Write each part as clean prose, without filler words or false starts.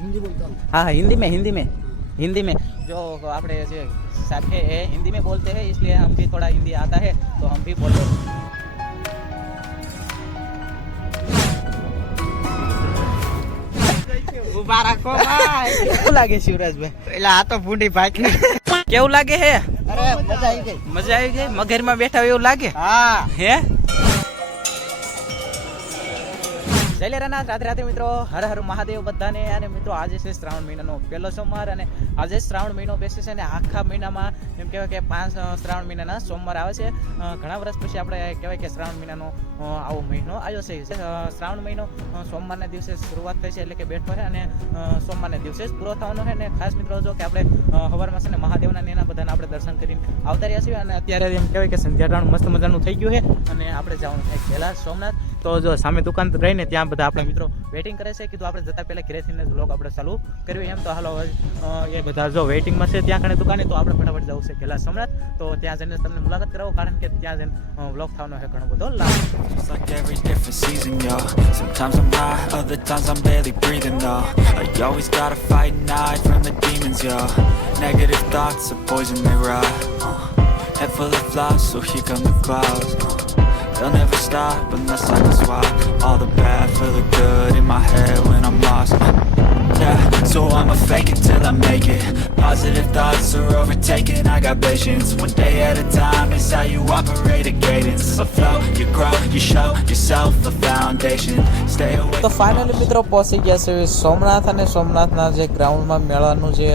हिंदी बोलता हूँ। हाँ हाँ हिंदी में जो आपने जो साहब है ये हिंदी में बोलते हैं, इसलिए हम भी थोड़ा हिंदी आता है तो हम भी बोल रहे हैं। उभा રાખો ભાઈ. કેવું લાગે શિવરાજભાઈ? એટલે આ તો ભૂંડી ભાઈ. કેવું લાગે હે? અરે મજા આવી ગઈ. મજા આવી ગઈ? મગરમાં બેઠા હોય એવું લાગે હા. હે? જય લેરાનાથ, રાધે રાધે મિત્રો, હર હર મહાદેવ બધાને. અને મિત્રો આજે છે શ્રાવણ મહિનાનો પહેલો સોમવાર, અને આજે શ્રાવણ મહિનો બેસે છે અને આખા મહિનામાં એમ કહેવાય કે 5 શ્રાવણ મહિનાના સોમવાર આવે છે. ઘણા વર્ષ પછી આપણે કહેવાય કે શ્રાવણ મહિનાનો આવો મહિનો આવ્યો છે. શ્રાવણ મહિનો સોમવારના દિવસે શરૂઆત થઈ છે, એટલે કે બેઠો છે, અને સોમવારના દિવસે જ પૂરો થવાનો છે. અને ખાસ મિત્રો જો કે આપણે સવારમાં છે ને મહાદેવના એના બધાને આપણે દર્શન કરીને આવતા રહ્યા છીએ, અને અત્યારે એમ કહેવાય કે સંધ્યાટાણ મસ્ત મજાનું થઈ ગયું છે, અને આપણે જવાનું થાય પહેલા સોમનાથ. તો જો સામે દુકાન રહીને ત્યાં બધા આપણા મિત્રો વેઇટિંગ કરે છે. કીધું આપણે જતા પહેલા ઘરેથીને વ્લોગ આપણે ચાલુ કર્યું એમ. તો હાલો એ બધા જો વેઇટિંગમાં છે ત્યાં કણે દુકાને, તો આપણે ફટાફટ જવું છે પહેલા સોમનાથ. તો ત્યાં જઈને તમને મુલાકાત કરાવો, કારણ કે ત્યાં જઈને વ્લોગ થવાનો છે ઘણો બધો લાભ. It's like every different season, yo. Sometimes I'm high, other times I'm barely breathing, though. I always gotta fight and hide from the demons, yo. Negative thoughts are poison, they rot. Head full of flies, so here come the clouds. They'll never stop unless I can swap all the bad for the good in my head when I'm lost. Yeah, so I'ma fake it till I make it. Positive thoughts are overtaken, I got patience. One day at a time is how you operate a cadence. A flow, you grow, you show yourself a foundation. Stay away. તો finally મિત્રો પહોંચી ગયા છે સોમનાથ, અને સોમનાથના જે ગ્રાઉન્ડમાં મેળાનું જે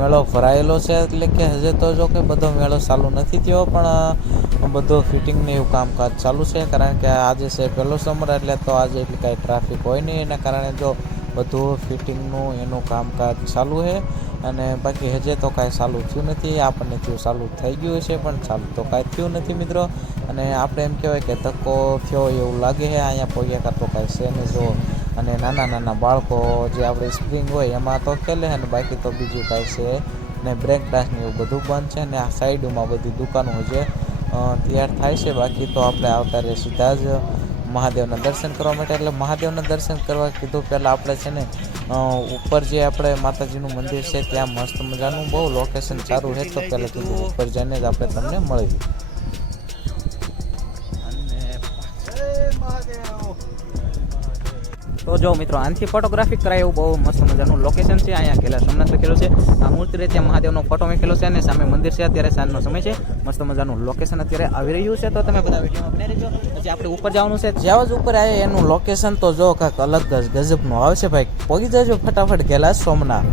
મેળો ભરાયેલો છે, એટલે કે હજે તો જો કે બધો મેળો ચાલુ નથી થયો, પણ બધો ફિટિંગને એવું કામકાજ ચાલુ છે. કારણ કે આજે છે પહેલો સોમવાર, એટલે તો આજે એટલી કાંઈ ટ્રાફિક હોય નહીં, એના કારણે જો બધું ફિટિંગનું એનું કામકાજ ચાલુ છે. અને બાકી હજે તો કાંઈ ચાલુ થયું નથી. આપણને થયું ચાલુ થઈ ગયું છે, પણ ચાલુ તો કાંઈ થયું નથી મિત્રો. અને આપણે એમ કહેવાય કે ધક્કો થયો એવું લાગે છે. અહીંયા પહોંચ્યા કાં તો કાંઈ છે ને જો, અને નાના નાના બાળકો જે આપણે સ્પ્રિંગ હોય એમાં તો ખેલે છે, અને બાકી તો બીજું કાંઈ છે ને. બ્રેક ડાન્સ ને એવું બધું બંધ છે, ને આ સાઈડમાં બધી દુકાનો જે તૈયાર થાય છે. બાકી તો આપણે આવતા રહે સીધા જ મહાદેવના દર્શન કરવા માટે. એટલે મહાદેવના દર્શન કરવા કીધું પહેલાં આપણે છે ને ઉપર જે આપણે માતાજીનું મંદિર છે ત્યાં મસ્ત મજાનું બહુ લોકેશન સારું છે. તો પહેલાં કીધું ઉપર જઈને જ આપણે તમને મળીએ. તો જો મિત્રો આનાથી ફોટોગ્રાફી કરાય એવું બહુ મસ્ત મજાનું લોકેશન છે. અહીંયા ગેલા સોમનાથ લખેલું છે, આ મૂર્તિ રહે ત્યાં મહાદેવનો ફોટો મૂકેલો છે, અને સામે મંદિર છે. અત્યારે સાંજનો સમય છે, મસ્ત મજાનું લોકેશન અત્યારે આવી રહ્યું છે. તો તમે બધા વિડીયોમાં બને રહેજો. પછી આપણે ઉપર જવાનું છે. જેવા જ ઉપર આવે એનું લોકેશન તો જો કાંઈક અલગ જ ગજબનું આવશે ભાઈ. પહોંચી જજો ફટાફટ ગેલા સોમનાથ.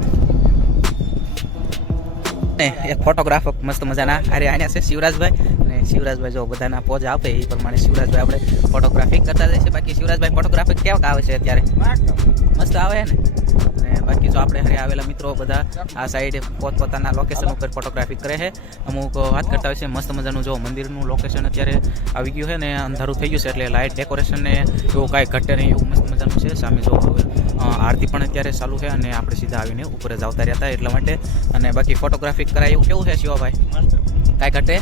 એક ફોટોગ્રાફર મસ્ત મજાના અરે આયા છે શિવરાજભાઈ, અને શિવરાજભાઈ જો બધાના પોઝ આપે એ પ્રમાણે શિવરાજભાઈ આપણે ફોટોગ્રાફી કરતા જાય છે. બાકી શિવરાજભાઈ ફોટોગ્રાફી કેવાક આવે છે અત્યારે? મસ્ત આવે ને. અને બાકી જો આપણે હરે આવેલા મિત્રો બધા આ સાઈડ પોતપોતાના લોકેશન ઉપર ફોટોગ્રાફી કરે છે. અમુક વાત કરતા હોય છે. મસ્ત મજાનું જો મંદિરનું લોકેશન અત્યારે આવી ગયું છે, ને અંધારું થઈ ગયું છે, એટલે લાઇટ ડેકોરેશન ને એવું કાંઈ ઘટે નહીં એવું મસ્ત મજાનું છે. સામે જો આરતી પણ અત્યારે ચાલુ છે, અને આપણે સીધા આવીને ઉપર જ આવતા રહ્યા હતા એટલા માટે. અને બાકી ફોટોગ્રાફી કરાય એવું કેવું છે શિવાભાઈ? કાંઈ ઘટે?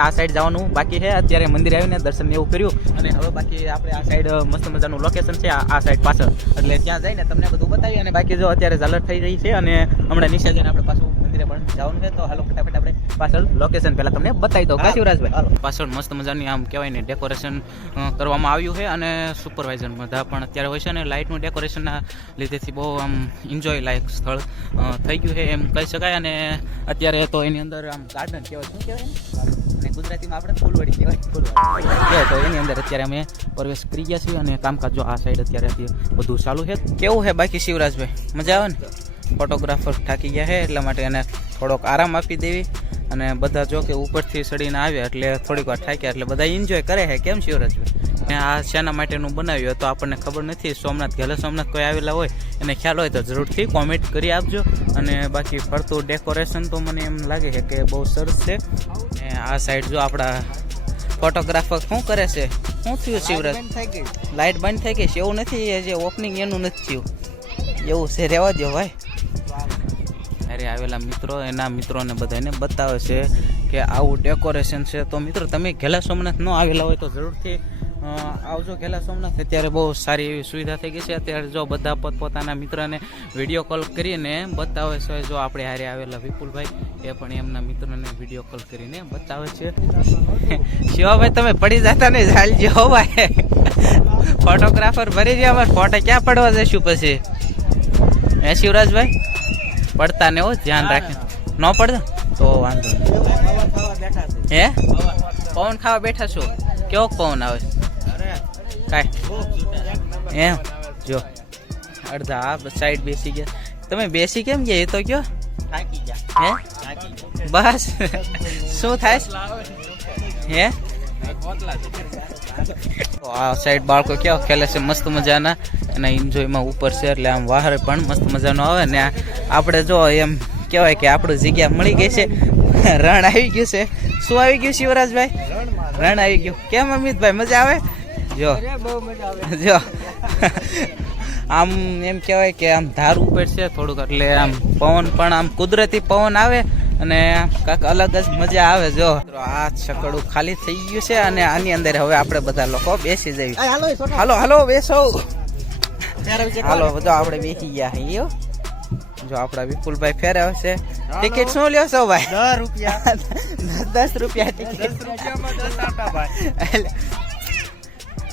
આ સાઈડ જવાનું બાકી છે. અત્યારે મંદિર આવીને દર્શન એવું કર્યું, અને હવે બાકી આપણે આ સાઈડ મસ્ત મજાનું લોકેશન છે આ સાઈડ પાછળ, એટલે ત્યાં જઈને તમને બધું બતાવીએ. અને બાકી જો અત્યારે ઝાલર થઈ રહી છે, અને હમણાં નીચે જઈને આપણે પાછું મંદિરે પણ જવાનું છે. તો હાલો ફટાફટ આપણે પાછળ લોકેશન પહેલાં તમને બતાવી દો. કા શિવરાજભાઈ? પાછળ મસ્ત મજાની આમ કહેવાય ને ડેકોરેશન કરવામાં આવ્યું છે, અને સુપરવાઇઝર બધા પણ અત્યારે હોય છે, અને લાઇટનું ડેકોરેશનના લીધેથી બહુ આમ એન્જોય લાયક સ્થળ થઈ ગયું છે એમ કહી શકાય. અને અત્યારે તો એની અંદર આમ ગાર્ડન કહેવાય, શું કહેવાય અને ગુજરાતીમાં આપણે ફૂલવાડી કહેવાય, ફૂલવાડી. તો એની અંદર અત્યારે અમે પ્રવેશ કરી ગયા છીએ, અને કામકાજ જો આ સાઈડ અત્યારે બધું ચાલુ છે. કેવું છે બાકી શિવરાજભાઈ? મજા આવે ને? ફોટોગ્રાફર થાકી ગયા છે, એટલા માટે એને થોડોક આરામ આપી દેવી. અને બધા જો કે ઉપરથી ચડીને આવ્યા એટલે થોડીક વાર થાક્યા, એટલે બધા એન્જોય કરે છે. કેમ શિવરાજભાઈ? અને આ શેના માટેનું બનાવ્યું તો આપણને ખબર નથી. સોમનાથ ગેલા સોમનાથ કોઈ આવેલા હોય એને ખ્યાલ હોય તો જરૂરથી કોમેન્ટ કરી આપજો. અને બાકી ફરતું ડેકોરેશન તો મને એમ લાગે છે કે બહુ સરસ છે. અને આ સાઈડ જો આપણા ફોટોગ્રાફર શું કરે છે? શું થયું શિવરાજ? લાઇટ બંધ થઈ ગઈ છે? એવું નથી, એ જે ઓપનિંગ એનું નથી થયું એવું છે. રહેવા દો ભાઈ. અરે આવેલા મિત્રો એના મિત્રોને બધાને બતાવે છે કે આવું ડેકોરેશન છે. તો મિત્રો તમે ગેલા સોમનાથ ન આવેલા હોય તો જરૂરથી આવજો ઘેલા સોમનાથ. અત્યારે બહુ સારી એવી સુવિધા થઈ ગઈ છે. અત્યારે જો બધા પોતપોતાના મિત્રને વિડીયો કોલ કરીને બતાવે છે. જો આપણે હારે આવેલા વિપુલભાઈ એ પણ એમના મિત્રોને વિડીયો કોલ કરીને બતાવે છે. શિવાભાઈ તમે પડી જતા નહીં, ચાલજો હો ભાઈ. ફોટોગ્રાફર ભરી રહ્યા, અમારે ફોટા ક્યાં પડવા જઈશું પછી? હે શિવરાજભાઈ, પડતા ને હો, ધ્યાન રાખે. ન પડતા તો વાંધો નહીં. હે પવન ખાવા બેઠા છો? કેવો પવન આવે? કાંઈ એમ જો અડધા આ સાઈડ બેસી ગયા. તમે બેસી કેમ ગયા એ તો કયો? હે બસ શું થાય હે? આ સાઈડ બાળકો કેવા ખેલે છે મસ્ત મજાના, એના એન્જોયમાં ઉપર છે એટલે આમ વાહરે પણ મસ્ત મજાનો આવે ને. આપણે જો એમ કહેવાય કે આપણું જગ્યા મળી ગઈ છે, રણ આવી ગયું છે. શું આવી ગયું શિવરાજભાઈ? રણ આવી ગયું. કેમ અમિતભાઈ મજા આવે? જો જો આમ એમ કહેવાય કે આમ ધાર ઉપર છે થોડુંક, એટલે આમ પવન પણ આમ કુદરતી પવન આવે અને કાંઈક અલગ જ મજા આવે. જો આ છકડું ખાલી થઈ ગયું છે અને આની અંદર હવે આપણે બધા લોકો બેસી જઈએ. હાલો હાલો બેસો, હાલો બધો આપણે બેસી ગયા છીએ. જો આપડા વિપુલભાઈ ફેરવે છે. ટિકિટ શું લ્યો છો ભાઈ? 10 રૂપિયા. 10 રૂપિયા ટિકિટ.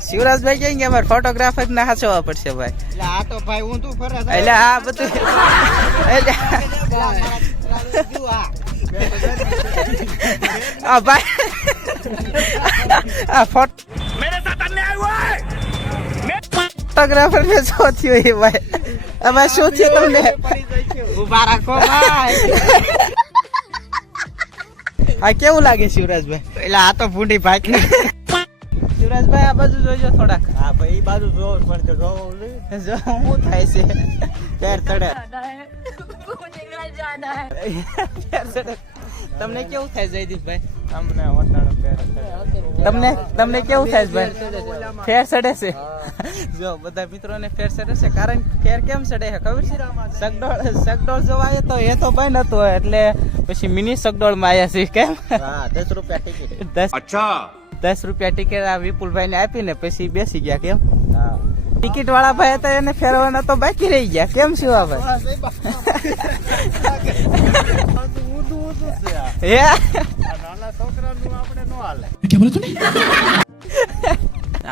શિવરાજભાઈ ક્યાં ગયા? અમારે ફોટોગ્રાફર ને હાચવા પડશે ભાઈ. એટલે આ તો ભાઈ હું તું ફરે એટલે આ બધું આ ભાઈ આ ફોટોગ્રાફર ને શું થયું એ ભાઈ? અમારે શું થયું તમને? ઉભા રાખો ભાઈ. આ કેવું લાગે શિવરાજભાઈ? એટલે આ તો ભૂંડી બાઈક. શિવરાજભાઈ આ બાજુ જોઈજો થોડાક. હા ભાઈ, એ બાજુ જોવો પણ તો જોવો જો શું થાય છે? પેર ચડે. તમને કેવું થાય જયદીપભાઈ? તમને વટાણો પેર તમને તમને કેવું થાય ભાઈ? ફેર ચડે છે. જો બધા મિત્રોને ફેર ચડે છે. કારણ ફેર કેમ ચડે છે ખબર છે? સગડોળ જોવા આવ્યો તો એ તો બંધ હતો એટલે પછી મિની સગડોળ માં આવ્યા છે. કેમ? હા 10 રૂપિયા ટિકિટ. 10 રૂપિયા ટિકિટ આ વિપુલભાઈ ને આપીને પછી બેસી ગયા. કેમ? હા ટિકિટ વાળા ભાઈ હતા એને ફેરવાના તો બાકી રહી ગયા. કેમ શું આ ભાઈ? હે નાના છોકરાનું આપણે નો હાલે.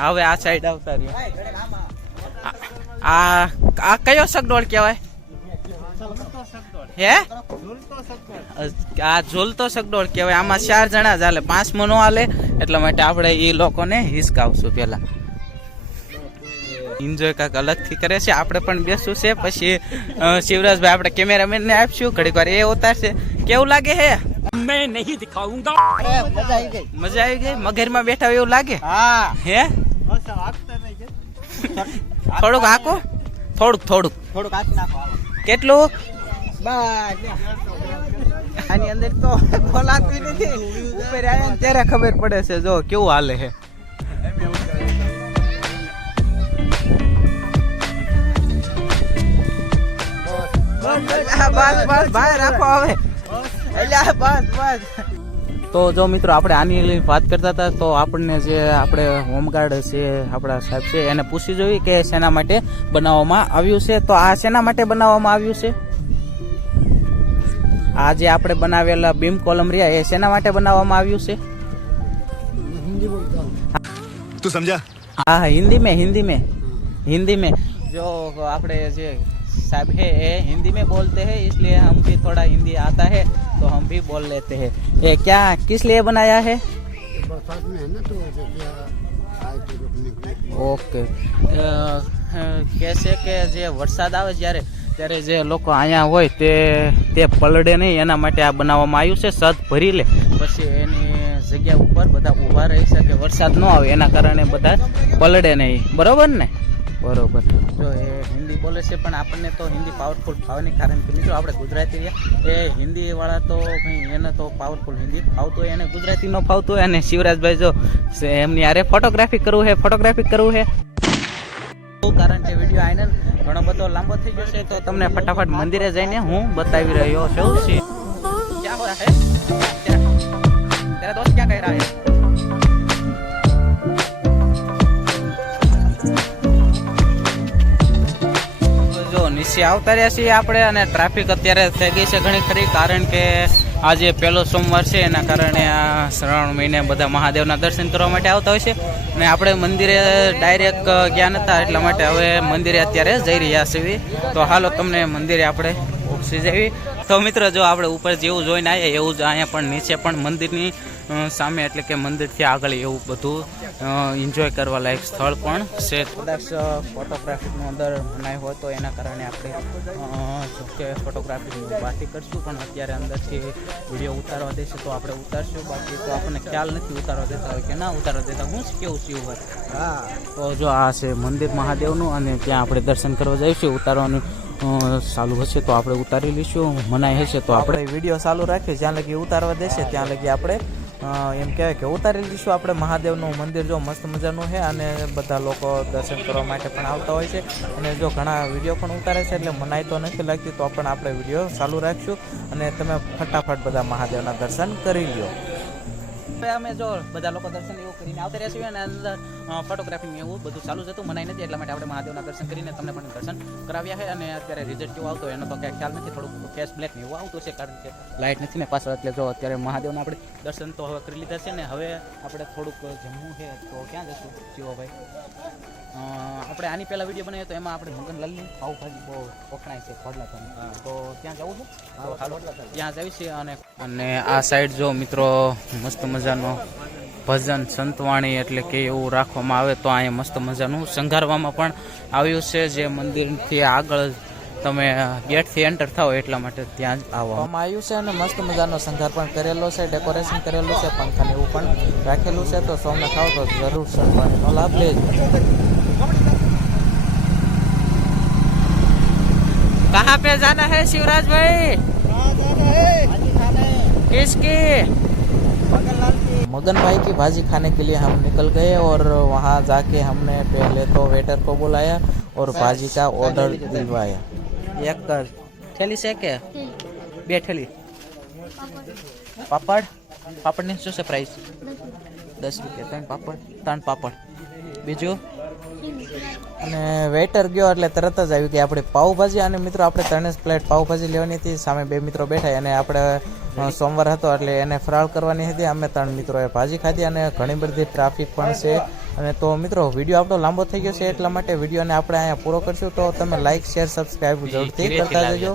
હવે આ સાઈડ આવતા રહ્યા. આ કયો સગડોળ કહેવાય? હે આ ઝૂલતો સગડોળ કહેવાય. આમાં 4 જણા ચાલે, 5મો નો હાલે. એટલા માટે આપણે એ લોકોને હિસકાવશું પેલા. એન્જોય કાંઈક અલગથી કરે છે. આપણે પણ બેસવું છે. પછી શિવરાજભાઈ આપણે કેમેરામેન ને આપશું, ઘડીક વાર એ ઉતારશે. કેવું લાગે હે? मैं नहीं दिखाऊंगा. અરે મજા આવી ગઈ. મજા આવી ગઈ? મગરમાં બેઠા હોય એવું લાગે? હા હે બસ આગતા નહીં કે થોડુંક હાકો, થોડુંક હાથ નાખો. હાલો કેટલું? બસ આની અંદર તો બોલાતું નથી. ઉપર આવ્યા ને ત્યારે ખબર પડે છે. જો કેવું હાલે છે. બસ ભાઈ રાખો હવે. બસ તો જો મિત્રો આપણે આની વાત કરતા હતા તો આપણને જે આપણે હોમગાર્ડ છે આપણા સાહેબ છે એને પૂછી જોઈએ કે શેના માટે બનાવવામાં આવ્યું છે. તો આ શેના માટે બનાવવામાં આવ્યું છે? આ જે આપણે બનાવેલા બીમ કોલમ રહ્યા એ શેના માટે બનાવવામાં આવ્યું છે? તું સમજા? हाँ हिंदी में जो आपने जे साहब है हिंदी में बोलते हैं, इसलिए हम भी थोड़ा हिंदी आता है तो हम भी बोल लेते हैं. ये क्या किस लिए बनाया है? बरसात में है ना तो आए थे रुकने के लिए. ઓકે કહેશે કે જે વરસાદ આવે ત્યારે જે લોકો અહીંયા હોય તે પલળે નહીં એના માટે આ બનાવવામાં આવ્યું છે. સદ ભરી લે પછી એની જગ્યા ઉપર બધા ઊભા રહી શકે, વરસાદ ન આવે એના કારણે બધા પલળે નહીં. બરોબર ને? બરોબર. જો એ હિન્દી બોલે છે પણ આપણને તો હિન્દી પાવરફુલ ફાવે નહીં, કારણ કે મિત્રો આપણે ગુજરાતી રહ્યા. એ હિન્દીવાળા તો કંઈ એને તો પાવરફુલ હિન્દી ફાવતું હોય, એને ગુજરાતી ન ફાવતું હોય. અને શિવરાજભાઈ જો એમની આરે ફોટોગ્રાફી કરવું છે કારણ કે વિડીયો આઈને ઘણો બધો લાંબો થઈ ગયો છે તો તમને ફટાફટ મંદિરે જઈને હું બતાવી રહ્યો છું. ક્યાં હો હે તેરા દોસ્ત ક્યાં કહી રહ્યા હે? નીચે આવતા રહ્યા છીએ આપણે, અને ટ્રાફિક અત્યારે થઈ ગઈ છે ઘણી ખરી, કારણ કે આજે પહેલો સોમવાર છે એના કારણે આ શ્રાવણ મહિને બધા મહાદેવના દર્શન કરવા માટે આવતા હોય છે, અને આપણે મંદિરે ડાયરેક્ટ ગયા નતા એટલા માટે હવે મંદિરે અત્યારે જઈ રહ્યા છીએ. તો હાલો તમને મંદિરે આપણે ઉપસી જઈએ. તો મિત્રો જો આપણે ઉપર જેવું જોઈને આવીએ એવું જ અહીંયા પણ નીચે પણ મંદિરની સામે એટલે કે મંદિરથી આગળ એવું બધું એન્જોય કરવા લાયક સ્થળ પણ છે. કદાચ ફોટોગ્રાફીનું અંદર મનાઈ હોય તો એના કારણે આપણે જોકે ફોટોગ્રાફીની વાતી કરશું, પણ અત્યારે અંદરથી વિડીયો ઉતારવા દેશે તો આપણે ઉતારશું, બાકી તો આપણને ખ્યાલ નથી ઉતારવા દેતા હોય કે ના ઉતારવા દેતા. હું કેવું થયું હોય. હા, તો જો આ છે મંદિર મહાદેવનું, અને ત્યાં આપણે દર્શન કરવા જઈશું. ઉતારવાનું ચાલુ હશે તો આપણે ઉતારી લઈશું, મનાઈ હશે તો આપણે વિડીયો ચાલુ રાખીએ. જ્યાં લગી ઉતારવા દેશે ત્યાં લગી આપણે એમ કહેવાય કે ઉતારી લઈશું. આપણે મહાદેવનું મંદિર જો મસ્ત મજાનું છે, અને બધા લોકો દર્શન કરવા માટે પણ આવતા હોય છે, અને જો ઘણા વિડીયો પણ ઉતારે છે, એટલે મનાઈ તો નથી લાગતી, તો પણ આપણે વિડીયો ચાલુ રાખીશું, અને તમે ફટાફટ બધા મહાદેવના દર્શન કરી લ્યો. અમે જો બધા લોકો દર્શન એવું કરીને આવતા રહ્યા છીએ, અને અંદર ફોટોગ્રાફી એવું બધું ચાલુ જ હતું, મનાઈ નથી એટલા માટે આપણે મહાદેવના દર્શન કરીને તમને પણ દર્શન કરાવ્યા છે. અને અત્યારે રિઝલ્ટ કેવું આવતો એનો તો ક્યાંય ખ્યાલ નથી, થોડુંક ફેસ બ્લેક ને એવું આવતું છે, કારણ કે લાઇટ નથી ને પાછળ. એટલે જો અત્યારે મહાદેવના આપણે દર્શન તો હવે કરી લીધા છે, ને હવે આપણે થોડુંક જમવું છે, તો ક્યાં જશું શિવભાઈ? આપણે આની પહેલાં વિડીયો બનાવ્યો તો એમાં આપણે મગનલાલની પાવભાજી બહુ વખણાય છે ખોડલાથાની, તો ત્યાં જવું છે, ત્યાં જઈએ છીએ. અને આ સાઈડ જો મિત્રો મસ્ત મજાનો ભજન સંતવાણી એટલે કે એવું રાખવામાં આવે, તો અહીંયા મસ્ત મજાનું શણગારવામાં પણ આવ્યું છે, જે મંદિરથી આગળ તમે ગેટથી એન્ટર થાઓ એટલા માટે ત્યાં જ આવવામાં આવ્યું છે, અને મસ્ત મજાનો શણગાર પણ કરેલો છે, ડેકોરેશન કરેલું છે, પંખાને એવું પણ રાખેલું છે. તો સૌને ખાવ તો જરૂર સંતવાણીનો લાભ લેજો. कहाँ पे जाना है शिवराज भाई? किसकी? मगन भाई की भाजी खाने के लिए हम निकल गए, और वहाँ जाके हमने पहले तो वेटर को बुलाया और भाजी का ऑर्डर दिलवाया. एक थैली से क्या? 2 थैली पापड़. पापड़ ની શું છે પ્રાઇસ? 10 રૂપિયા. 3 પાપડ 3 પાપડ. બીજું? અને વેટર ગયો એટલે તરત જ આવી ગઈ આપણી પાવભાજી. અને મિત્રો આપણે 3 પ્લેટ પાવભાજી લેવાની હતી. સામે 2 મિત્રો બેઠા, અને આપણે સોમવાર હતો એટલે એને ફરાળ કરવાની હતી. અમે 3 મિત્રોએ ભાજી ખાધી, અને ઘણી બધી ટ્રાફિક પણ છે. અને તો મિત્રો વિડીયો આપણો લાંબો થઈ ગયો છે, એટલા માટે વિડીયોને આપણે અહીંયા પૂરો કરશું. તો તમે લાઇક શેર સબસ્ક્રાઈબ જરૂરથી કરતા જજો.